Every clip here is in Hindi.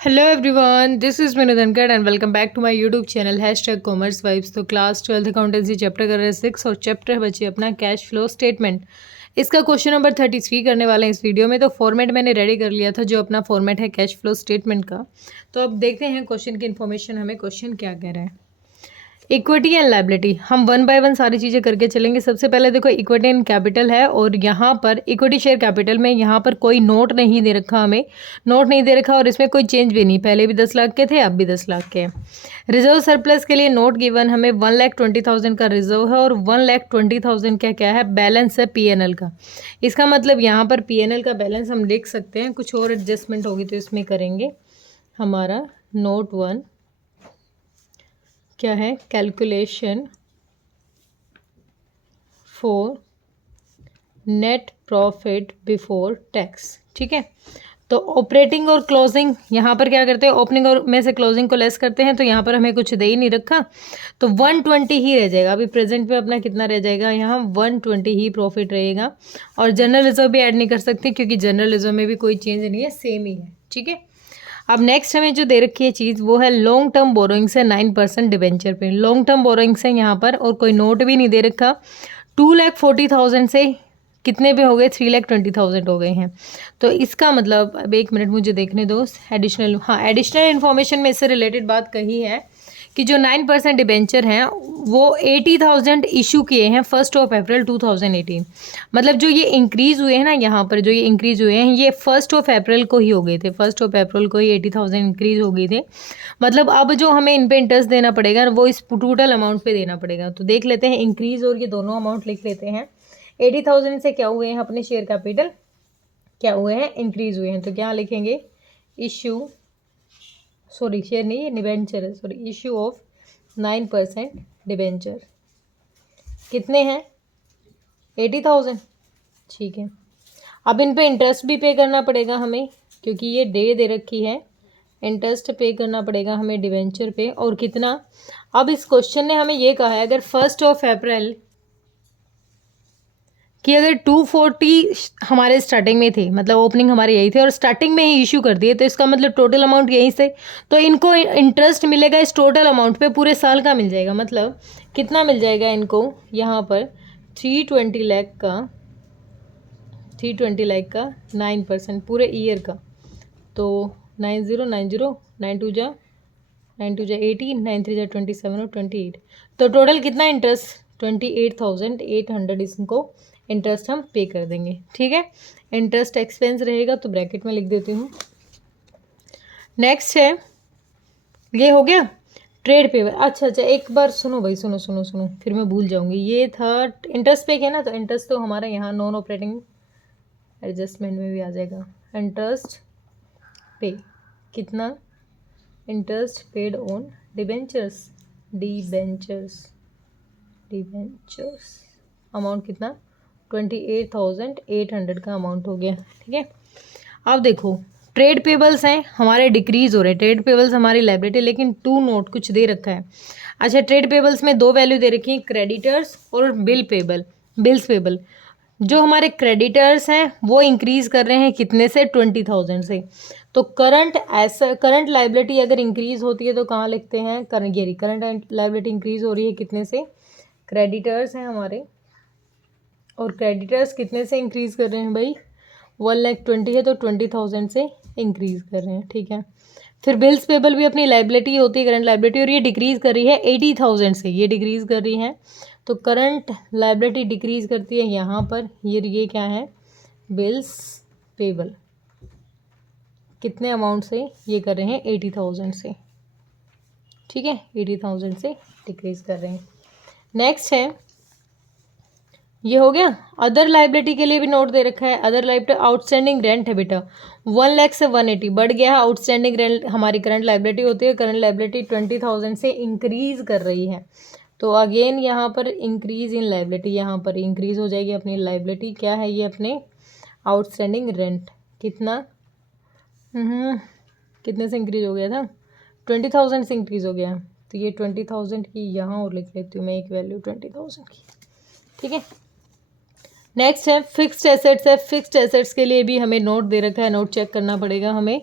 Hello everyone, this is Meenu Dhankhar and welcome back to my YouTube channel commerce vibes. तो क्लास 12th अकाउंटेंसी चैप्टर कर रहे हैं 6 और चैप्टर है बच्चे अपना कैश फ्लो स्टेटमेंट। इसका क्वेश्चन नंबर 33 करने वाले हैं इस वीडियो में। तो फॉर्मेट मैंने रेडी कर लिया था, जो अपना फॉर्मेट है कैश फ्लो स्टेटमेंट का। तो अब देखते हैं क्वेश्चन की इन्फॉर्मेशन, हमें क्वेश्चन क्या कह रहा है। इक्विटी एंड लायबिलिटी, हम वन बाय वन सारी चीज़ें करके चलेंगे। सबसे पहले देखो इक्विटी एंड कैपिटल है, और यहाँ पर इक्विटी शेयर कैपिटल में यहाँ पर कोई नोट नहीं दे रखा, हमें नोट नहीं दे रखा और इसमें कोई चेंज भी नहीं। पहले भी 10 लाख के थे, अब भी 10 लाख के हैं। रिजर्व सरप्लस के लिए नोट गिवन हमें 1,20,000 का रिजर्व है और 1,20,000 का क्या है, बैलेंस है पीएनएल का। इसका मतलब यहाँ पर पीएनएल का बैलेंस हम लिख सकते हैं। कुछ और एडजस्टमेंट होगी तो इसमें करेंगे। हमारा नोट 1 क्या है, calculation for net profit before tax. ठीक है, तो ऑपरेटिंग और क्लोजिंग यहाँ पर क्या करते हैं, ओपनिंग और में से क्लोजिंग को लेस करते हैं। तो यहाँ पर हमें कुछ दे ही नहीं रखा, तो 120 ही रह जाएगा। अभी प्रेजेंट में अपना कितना रह जाएगा, यहाँ 120 ही प्रॉफिट रहेगा। और जनरल रिजर्व भी ऐड नहीं कर सकते, क्योंकि जनरल रिजर्व में भी कोई चेंज नहीं है, सेम ही है। ठीक है, अब नेक्स्ट हमें जो दे रखी है चीज़ वो है लॉन्ग टर्म बोरोइंग्स है 9% डिबेंचर पे। लॉन्ग टर्म बोरोइंग्स है यहाँ पर, और कोई नोट भी नहीं दे रखा। 2,40,000 से कितने पे हो गए, 3,20,000 हो गए हैं। तो इसका मतलब, अब एक मिनट मुझे देखने दो। एडिशनल, हाँ, एडिशनल इन्फॉर्मेशन में इससे रिलेटेड बात कही है कि जो 9% डिबेंचर हैं वो 80,000 इशू किए हैं 1 अप्रैल 2018। मतलब जो ये इंक्रीज़ हुए हैं ना, यहाँ पर जो ये इंक्रीज़ हुए हैं ये 1 अप्रैल को ही हो गए थे। 1 अप्रैल को ही 80,000 इंक्रीज़ हो गए थे। मतलब अब जो हमें इन पे इंटरेस्ट देना पड़ेगा वो इस टोटल अमाउंट पे देना पड़ेगा। तो देख लेते हैं, इंक्रीज़ और ये दोनों अमाउंट लिख लेते हैं। 80,000 से क्या हुए हैं, अपने शेयर कैपिटल क्या हुए हैं, इंक्रीज़ हुए हैं। तो क्या लिखेंगे, इशू, सॉरी शेयर नहीं, ये डिबेंचर है, सॉरी, इशू ऑफ 9% डिबेंचर कितने हैं, 80,000। ठीक है, अब इन पे इंटरेस्ट भी पे करना पड़ेगा हमें, क्योंकि ये दे रखी है। इंटरेस्ट पे करना पड़ेगा हमें डिबेंचर पे, और कितना। अब इस क्वेश्चन ने हमें ये कहा है, अगर 1 अप्रैल कि अगर 240 हमारे स्टार्टिंग में थे, मतलब ओपनिंग हमारे यही थे और स्टार्टिंग में ही इशू कर दिए, तो इसका मतलब टोटल अमाउंट यहीं से, तो इनको इंटरेस्ट मिलेगा इस टोटल अमाउंट पे, पूरे साल का मिल जाएगा। मतलब कितना मिल जाएगा इनको, यहाँ पर 320 लाख का, 320 लाख का 9% पूरे ईयर का। तो 9090, 9 2 जा 18, 9 3 जा 27 और 28। तो टोटल कितना इंटरेस्ट, 28,800 इसको इंटरेस्ट हम पे कर देंगे। ठीक है, इंटरेस्ट एक्सपेंस रहेगा तो ब्रैकेट में लिख देती हूँ। नेक्स्ट है, ये हो गया ट्रेड पेबल। अच्छा, एक बार सुनो भाई, सुनो सुनो सुनो, फिर मैं भूल जाऊंगी। ये था इंटरेस्ट पे क्या ना, तो इंटरेस्ट तो हमारा यहाँ नॉन ऑपरेटिंग एडजस्टमेंट में भी आ जाएगा। इंटरेस्ट पे कितना, interest paid on debentures, debentures amount कितना, 28,800 का अमाउंट हो गया। ठीक है, अब देखो ट्रेड पेबल्स हैं हमारे, डिक्रीज हो रहे हैं ट्रेड पेबल्स हमारी लायबिलिटी, लेकिन टू नोट कुछ दे रखा है। अच्छा, ट्रेड पेबल्स में दो वैल्यू दे रखी है, क्रेडिटर्स और बिल्स पेबल। जो हमारे क्रेडिटर्स हैं वो इंक्रीज कर रहे हैं कितने से, 20,000 से। तो करंट लायबिलिटी अगर इंक्रीज होती है तो कहाँ लिखते हैं, करंट लायबिलिटी इंक्रीज हो रही है कितने से, क्रेडिटर्स हैं हमारे, और क्रेडिटर्स कितने से इंक्रीज कर रहे हैं भाई, 1,20,000 है तो 20,000 से इंक्रीज कर रहे हैं। ठीक है, फिर बिल्स पेबल भी अपनी लायबिलिटी होती है, करंट लायबिलिटी, और ये डिक्रीज कर रही है 80,000 से, ये डिक्रीज कर रही है। तो करंट लायबिलिटी डिक्रीज करती है यहाँ पर, ये क्या है, बिल्स पेबल कितने अमाउंट से, ये कर रहे हैं 80,000 से। ठीक है, 80,000 से डिक्रीज कर रहे हैं। नेक्स्ट है, ये हो गया। अदर लाइबिलिटी के लिए भी नोट दे रखा है। अदर लाइबिलिटी, आउटस्टैंडिंग रेंट है बेटा, 1 लाख से 180 बढ़ गया है। आउटस्टैंडिंग रेंट हमारी करंट लाइबिलिटी होती है, करंट लाइबिलिटी 20,000 से इंक्रीज कर रही है। तो अगेन यहाँ पर इंक्रीज इन लाइबिलिटी, यहाँ पर इंक्रीज हो जाएगी अपनी लाइबिलिटी। क्या है ये, अपने आउटस्टैंडिंग रेंट कितना, कितने से इंक्रीज हो गया था, 20,000 से इंक्रीज हो गया। तो ये 20,000 की यहाँ और लिख लेती हूँ मैं एक वैल्यू 20,000 की। ठीक है, नेक्स्ट है फिक्स्ड एसेट्स है। फिक्स्ड एसेट्स के लिए भी हमें नोट दे रखा है, नोट चेक करना पड़ेगा हमें।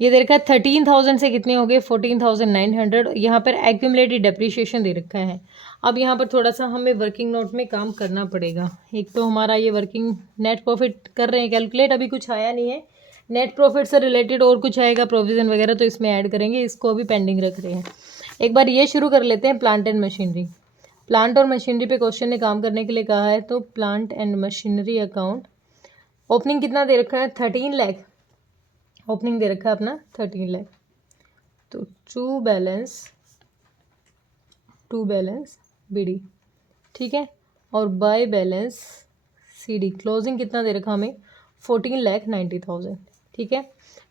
ये दे रखा है 13,000 से कितने हो गए 14,900। यहाँ पर एक्यूमुलेटेड डेप्रिसिएशन दे रखा है। अब यहाँ पर थोड़ा सा हमें वर्किंग नोट में काम करना पड़ेगा। एक तो हमारा ये वर्किंग नेट प्रॉफिट कर रहे हैं कैलकुलेट, अभी कुछ आया नहीं है। नेट प्रॉफिट से रिलेटेड और कुछ आएगा प्रोविज़न वगैरह तो इसमें ऐड करेंगे, इसको अभी पेंडिंग रख रहे हैं। एक बार ये शुरू कर लेते हैं प्लांट एंड मशीनरी। प्लांट और मशीनरी पे क्वेश्चन ने काम करने के लिए कहा है, तो plant and machinery account opening कितना दे रखा है 13 लाख। ओपनिंग दे रखा है अपना 13 लाख। तो टू बैलेंस बीडी, ठीक है, और बाय बैलेंस सीडी क्लोजिंग कितना दे रखा हमें 14,90,000, ठीक है।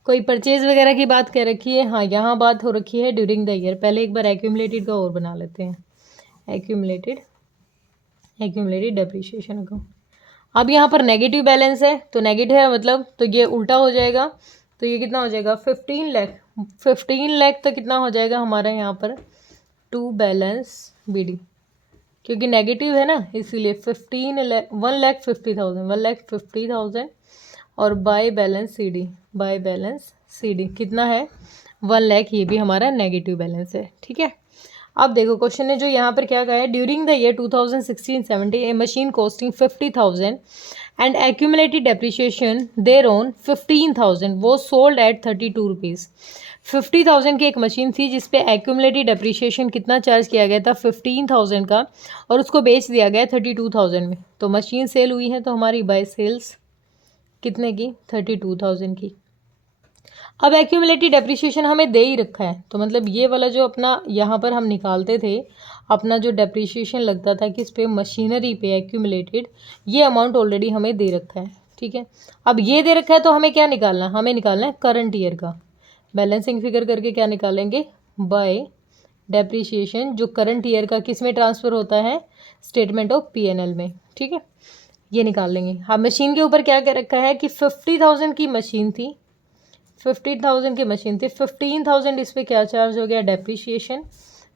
कोई परचेज वगैरह की बात कर रखी है, हाँ यहाँ बात हो रखी है ड्यूरिंग द ईयर। पहले एक बार एक्यूमुलेटेड का और बना लेते हैं, एक्यूमुलेटेड डेप्रिसिएशन अकाउंट। अब यहाँ पर नेगेटिव बैलेंस है, तो नेगेटिव है मतलब तो ये उल्टा हो जाएगा, तो ये कितना हो जाएगा 15 लाख। 15 लाख तो कितना हो जाएगा हमारा यहाँ पर टू बैलेंस बीडी, क्योंकि नेगेटिव है ना इसीलिए 1,50,000 और बाय बैलेंस सीडी कितना है 1 लाख, ये भी हमारा नेगेटिव बैलेंस है, ठीक है। अब देखो क्वेश्चन ने जो यहाँ पर क्या कहा है, during the year 2016-17 a machine costing 50,000 and accumulated depreciation thereon 15,000 वो सोल्ड एट 32 रुपीज़। 50,000 की एक मशीन थी जिस पे एक्यूमुलेटेड डेप्रिसिएशन कितना चार्ज किया गया था 15,000 का, और उसको बेच दिया गया 32,000 में। तो मशीन सेल हुई है, तो हमारी बाय सेल्स कितने की 32,000 की। अब एक्यूमुलेटेड डेप्रिसिएशन हमें दे ही रखा है, तो मतलब ये वाला जो अपना यहाँ पर हम निकालते थे अपना जो डेप्रिसिएशन लगता था किस पे मशीनरी पे एक्यूमुलेटेड, ये अमाउंट ऑलरेडी हमें दे रखा है, ठीक है। अब ये दे रखा है तो हमें क्या निकालना, हमें निकालना है करंट ईयर का बैलेंसिंग फिगर करके क्या निकालेंगे बाय डेप्रिसिएशन, जो करंट ईयर का किस में ट्रांसफ़र होता है स्टेटमेंट ऑफ P&L में, ठीक है, ये निकाल लेंगे। हाँ मशीन के ऊपर क्या क्या रखा है कि 50,000 की मशीन थी, 15,000 की मशीन थी, 15,000 इस पर क्या चार्ज हो गया डेप्रिसिएशन,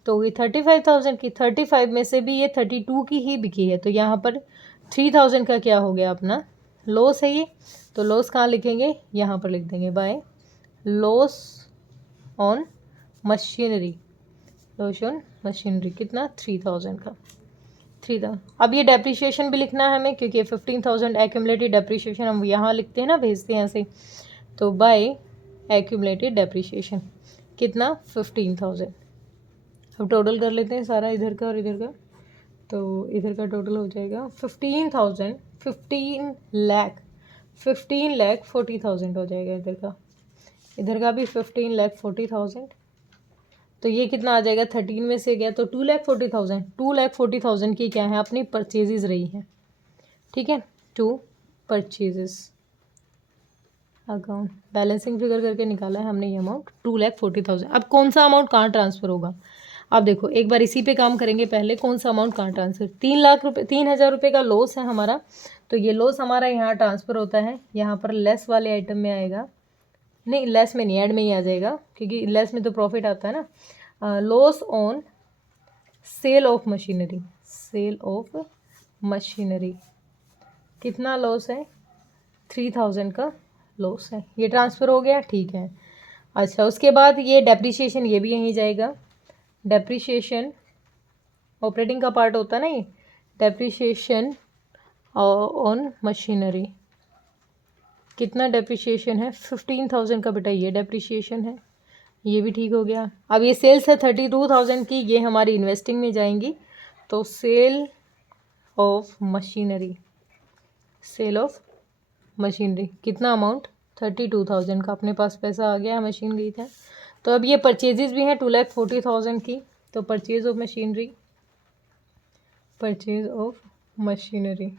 तो ये 35,000 की, 35 में से भी ये 32 की ही बिकी है, तो यहाँ पर 3,000 का क्या हो गया अपना लॉस है ये। तो लॉस कहाँ लिखेंगे, यहाँ पर लिख देंगे बाय लॉस ऑन मशीनरी, कितना 3,000 का 3,000। अब ये डेप्रिसिएशन भी लिखना है हमें, क्योंकि 15,000 एक्यूमुलेटेड डेप्रिसिएशन हम यहाँ लिखते हैं ना, भेजते हैं ऐसे, तो बाय एक्यूमुलेटेड डेप्रिसिएशन कितना 15,000। अब टोटल कर लेते हैं सारा इधर का और इधर का, तो इधर का टोटल हो जाएगा 15,000, 15,40,000 हो जाएगा इधर का भी 15,40,000। तो ये कितना आ जाएगा 13 में से गया तो 2,40,000 की क्या है अपनी परचेजेस रही है, ठीक है। To purchases account balancing figure करके निकाला है हमने ये अमाउंट 2,40,000। अब कौन सा अमाउंट कहाँ ट्रांसफ़र होगा, अब देखो एक बार इसी पे काम करेंगे। पहले कौन सा अमाउंट कहाँ ट्रांसफ़र, 3,00,000 रुपये का लॉस है हमारा, तो ये लॉस हमारा यहाँ ट्रांसफ़र होता है, यहाँ पर लेस वाले आइटम में आएगा, नहीं लेस में नहीं ऐड में ही आ जाएगा, क्योंकि लेस में तो प्रॉफिट आता है ना। Loss on sale of machinery, कितना लॉस है 3,000 का लॉस है, ये ट्रांसफ़र हो गया, ठीक है। अच्छा उसके बाद ये डेप्रिसिएशन ये भी यहीं जाएगा, डेप्रिसिएशन ऑपरेटिंग का पार्ट होता है ना ये, डेप्रिसिएशन ऑन मशीनरी कितना डेप्रिसिएशन है 15,000 का बेटा, ये डेप्रिसिएशन है, ये भी ठीक हो गया। अब ये सेल्स है 32,000 की, ये हमारी इन्वेस्टिंग में जाएंगी, तो सेल ऑफ मशीनरी कितना अमाउंट 32,000 का अपने पास पैसा आ गया, मशीन गई था। तो अब ये परचेजेस भी हैं 2,40,000 की, तो परचेज ऑफ मशीनरी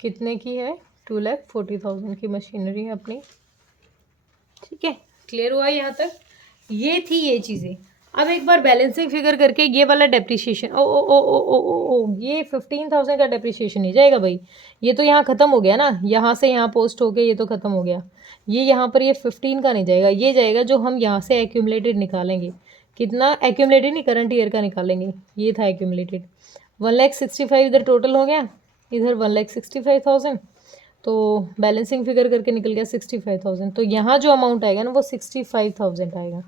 कितने की है 2,40,000 की मशीनरी है अपनी, ठीक है। क्लियर हुआ यहाँ तक, ये थी ये चीज़ें। अब एक बार बैलेंसिंग फिगर करके ये वाला डेप्रिसिएशन ये 15,000 का डेप्रिसिएशन नहीं जाएगा भाई, ये तो यहाँ ख़त्म हो गया ना, यहाँ से यहाँ पोस्ट हो गया, ये तो ख़त्म हो गया, ये यहाँ पर ये 15 का नहीं जाएगा, ये जाएगा जो हम यहाँ से एक्यूमुलेटेड निकालेंगे, कितना एक्यूमुलेटेड नहीं करंट ईयर का निकालेंगे, ये था एक्यूमुलेटेड 1,65,000 इधर टोटल हो गया, इधर 1,65,000, तो बैलेंसिंग फिगर करके निकल गया 65,000। तो यहाँ जो अमाउंट आएगा ना वो 65,000 आएगा।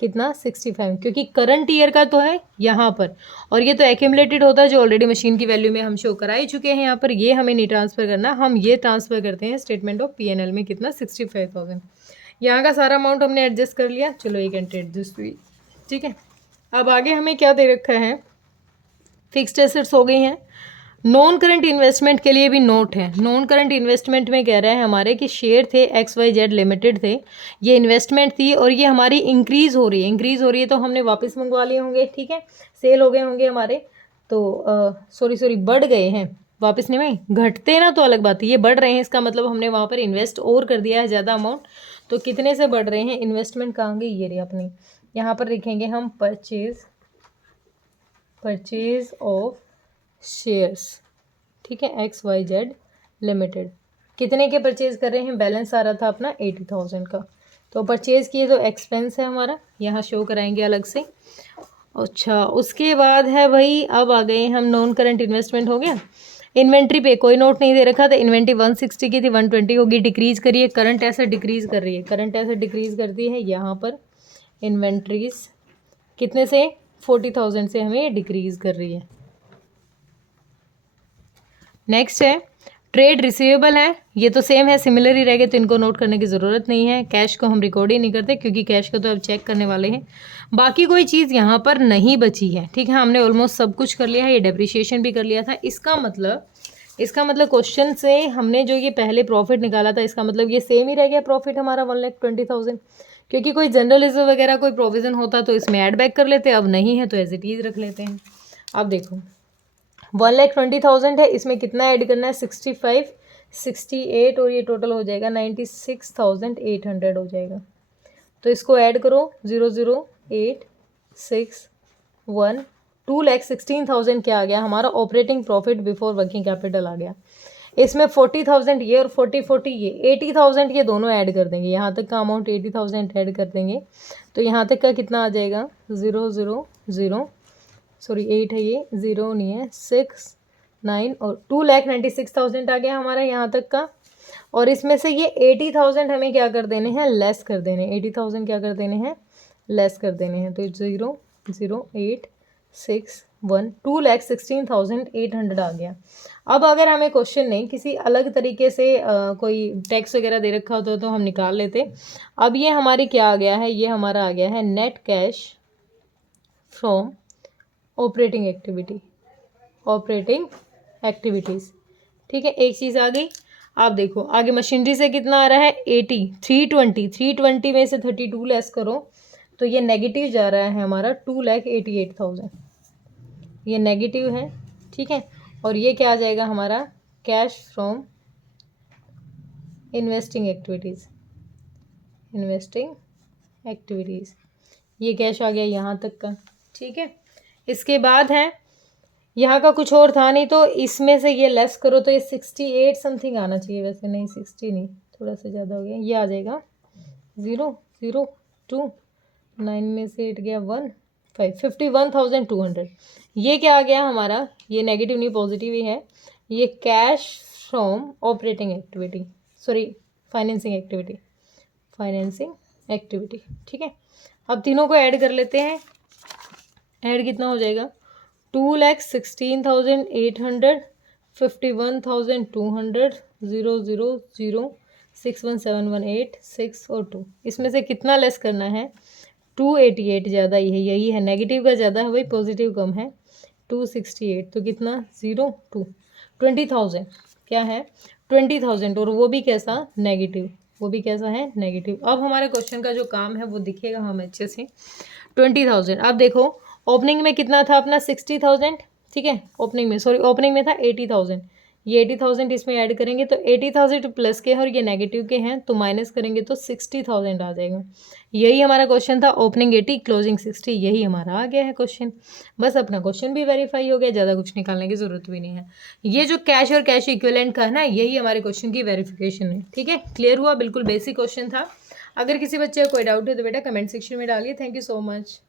कितना? 65, क्योंकि करंट ईयर का तो है यहाँ पर, और ये तो एक्यूमुलेटेड होता है जो ऑलरेडी मशीन की वैल्यू में हम शो करा ही चुके हैं यहाँ पर। ये हमें नहीं ट्रांसफ़र करना, हम ये ट्रांसफ़र करते हैं स्टेटमेंट ऑफ P&L में। कितना? 65,000। यहाँ का सारा अमाउंट हमने एडजस्ट कर लिया। चलो एक एंट्री एडजस्ट हुई, ठीक है। अब आगे हमें क्या दे रखा है? फिक्स्ड एसेट्स हो गई हैं। नॉन करंट इन्वेस्टमेंट के लिए भी नोट है। नॉन करंट इन्वेस्टमेंट में कह रहा है हमारे कि शेयर थे XYZ लिमिटेड थे, ये इन्वेस्टमेंट थी और ये हमारी इंक्रीज़ हो रही है तो हमने वापस मंगवा लिए होंगे, ठीक है, सेल हो गए होंगे हमारे। तो सॉरी बढ़ गए हैं, वापस नहीं भाई, घटते ना तो अलग बात है, ये बढ़ रहे हैं, इसका मतलब हमने वहाँ पर इन्वेस्ट और कर दिया है ज़्यादा अमाउंट। तो कितने से बढ़ रहे हैं? इन्वेस्टमेंट कहाँ गई? ये रही अपनी, यहाँ पर लिखेंगे हम परचेज ऑफ शेयर्स, ठीक है, XYZ लिमिटेड। कितने के परचेज कर रहे हैं? बैलेंस आ रहा था अपना 80,000 का, तो परचेज किए तो एक्सपेंस है हमारा, यहाँ शो कराएंगे अलग से। अच्छा, उसके बाद है भाई, अब आ गए हम नॉन करंट इन्वेस्टमेंट हो गया। इन्वेंट्री पे कोई नोट नहीं दे रखा था, इन्वेंट्री 160 की थी, 120 होगी, डिक्रीज करिए। करंट ऐसे डिक्रीज कर रही है, करंट ऐसे डिक्रीज करती है यहाँ पर इन्वेंट्रीज, कितने से? 40,000 से हमें डिक्रीज कर रही है। नेक्स्ट है ट्रेड रिसीवेबल है, ये तो सेम है, सिमिलर ही रह गए, तो इनको नोट करने की ज़रूरत नहीं है। कैश को हम रिकॉर्ड ही नहीं करते क्योंकि कैश को तो अब चेक करने वाले हैं। बाकी कोई चीज़ यहाँ पर नहीं बची है, ठीक है, हमने ऑलमोस्ट सब कुछ कर लिया है। ये डेप्रिसिएशन भी कर लिया था। इसका मतलब क्वेश्चन से हमने जो ये पहले प्रॉफिट निकाला था, इसका मतलब ये सेम ही रह गया प्रॉफिट हमारा 1,20,000, क्योंकि कोई जनरल रिजर्व वगैरह कोई प्रोविज़न होता तो इसमें ऐड बैक कर लेते, अब नहीं है तो एज इट इज़ रख लेते हैं। अब देखो 1,20,000 है, इसमें कितना ऐड करना है? 65, 68 और ये टोटल हो जाएगा 96,800 हो जाएगा। तो इसको ऐड करो, 00861, 2,16,000 क्या आ गया हमारा? Operating profit before working capital आ गया। इसमें 40,000 ये और 40 ये, 80,000 ये दोनों ऐड कर देंगे, यहाँ तक का अमाउंट 80,000 ऐड कर देंगे, तो यहाँ तक का कितना आ जाएगा? 8 है ये, 0 नहीं है, 6, 9 और 2,96,000 आ गया हमारा यहाँ तक का। और इसमें से ये 80,000 हमें क्या कर देने हैं? लेस कर देने। 80,000 क्या कर देने हैं? लेस कर देने हैं। तो 0,0861, 2,16,800 आ गया। अब अगर हमें क्वेश्चन नहीं किसी अलग तरीके से कोई टैक्स वगैरह दे रखा होता तो हम निकाल लेते। अब ये हमारी क्या आ गया है? ये हमारा आ गया है net cash from operating activities, ठीक है, एक चीज़ आ गई। आप देखो आगे मशीनरी से कितना आ रहा है? 80, 320 में से 32 लेस करो तो ये नेगेटिव जा रहा है हमारा 2,88,000, ये नेगेटिव है, ठीक है। और ये क्या आ जाएगा हमारा? कैश फ्रॉम इन्वेस्टिंग एक्टिविटीज़, ये कैश आ गया यहाँ तक का, ठीक है। इसके बाद है यहाँ का कुछ और था नहीं, तो इसमें से ये लेस करो तो ये 68 समथिंग आना चाहिए, वैसे नहीं 60 नहीं, थोड़ा सा ज़्यादा हो गया, ये आ जाएगा 0,02, 9 में से 8 गया 1, 5, 51,200। ये क्या आ गया हमारा? ये नेगेटिव नहीं पॉजिटिव ही है, ये कैश फ्रॉम फाइनेंसिंग एक्टिविटी, ठीक है। अब तीनों को ऐड कर लेते हैं। ऐड कितना हो जाएगा? 2,16,800, 51,200, 0,0,061,718, 6 और 2, इसमें से कितना लेस करना है? 288 ज़्यादा ही है, यही है, नेगेटिव का ज़्यादा है भाई, पॉजिटिव कम है, 268, तो कितना? 20,000 क्या है? 20,000, और वो भी कैसा? नेगेटिव, वो भी कैसा है? नेगेटिव। अब हमारे क्वेश्चन का जो काम है वो दिखेगा हमें अच्छे से। 20,000, अब देखो ओपनिंग में कितना था अपना? 60,000, ठीक है, ओपनिंग में था 80,000, ये 80,000 इसमें ऐड करेंगे तो 80,000 प्लस के हैं और ये नेगेटिव के हैं, तो माइनस करेंगे तो 60,000 आ जाएगा। यही हमारा क्वेश्चन था, ओपनिंग 80 क्लोजिंग 60, यही हमारा आ गया है क्वेश्चन। बस अपना क्वेश्चन भी वेरीफाई हो गया, ज़्यादा कुछ निकालने की ज़रूरत भी नहीं है। ये जो कैश और कैश इक्विवेलेंट का है ना, यही हमारे क्वेश्चन की वेरिफिकेशन है, ठीक है। क्लियर हुआ? बिल्कुल बेसिक क्वेश्चन था। अगर किसी बच्चे को कोई डाउट है तो बेटा कमेंट सेक्शन में डालिए। Thank you so much.